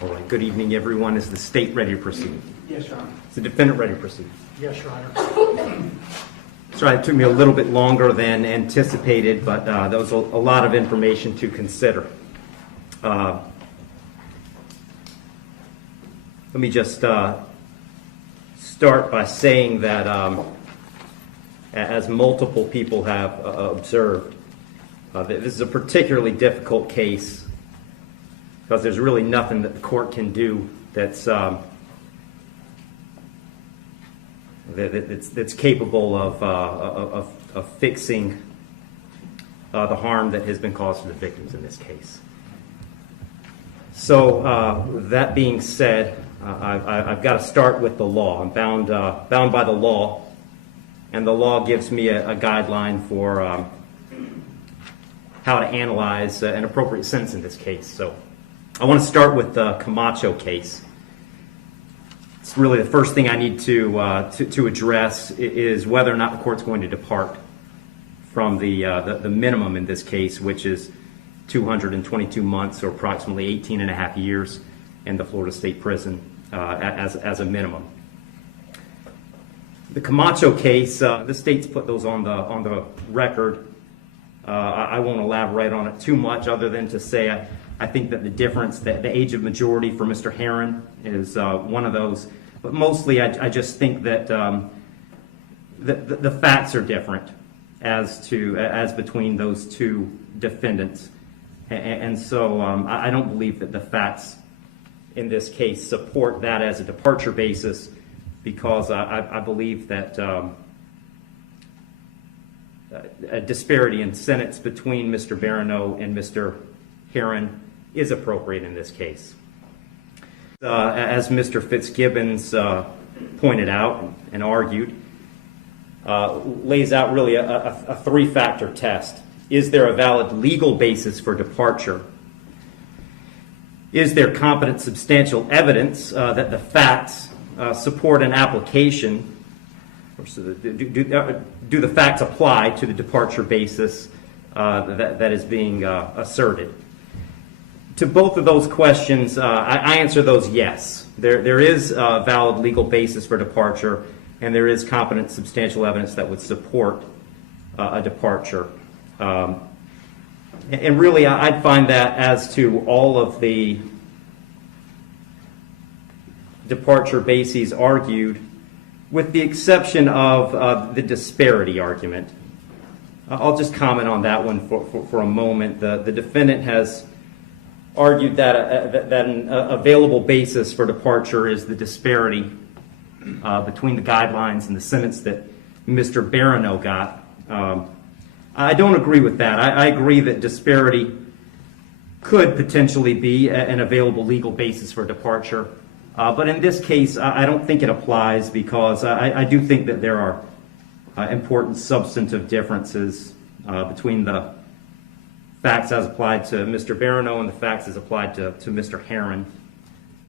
All right, good evening, everyone. Is the state ready to proceed? Yes, Your Honor. Is the defendant ready to proceed? Yes, Your Honor. Sorry, it took me a little bit longer than anticipated, but there was a lot of information to consider. Let me just start by saying that as multiple people have observed, this is a particularly difficult case because there's really nothing that the court can do that's capable of fixing the harm that has been caused to the victims in this case. So that being said, I've got to start with the law. I'm bound by the law, and the law gives me a guideline for how to analyze an appropriate sentence in this case. So I want to start with the Camacho case. It's really the first thing I need to address is whether or not the court's going to depart from the minimum in this case, which is 222 months or approximately 18 and a half years in the Florida State Prison as a minimum. The Camacho case, the state's put those on the record. I won't elaborate on it too much other than to say I think that the difference, the age of majority for Mr. Heyrin is one of those. But mostly I just think that the facts are different as between those two defendants. And so I don't believe that the facts in this case support that as a departure basis, because I believe that a disparity in sentence between Mr. Barano and Mr. Heyrin is appropriate in this case. As Mr. Fitzgibbons pointed out and argued, lays out really a three-factor test. Is there a valid legal basis for departure? Is there competent substantial evidence that the facts support an application? Or do the facts apply to the departure basis that is being asserted? To both of those questions, I answer those yes. There is a valid legal basis for departure, and there is competent substantial evidence that would support a departure. And really, I'd find that as to all of the departure bases argued, with the exception of the disparity argument. I'll just comment on that one for a moment. The defendant has argued that an available basis for departure is the disparity between the guidelines and the sentence that Mr. Barano got. I don't agree with that. I agree that disparity could potentially be an available legal basis for departure. But in this case, I don't think it applies, because I do think that there are important substantive differences between the facts as applied to Mr. Barano and the facts as applied to Mr. Heyrin.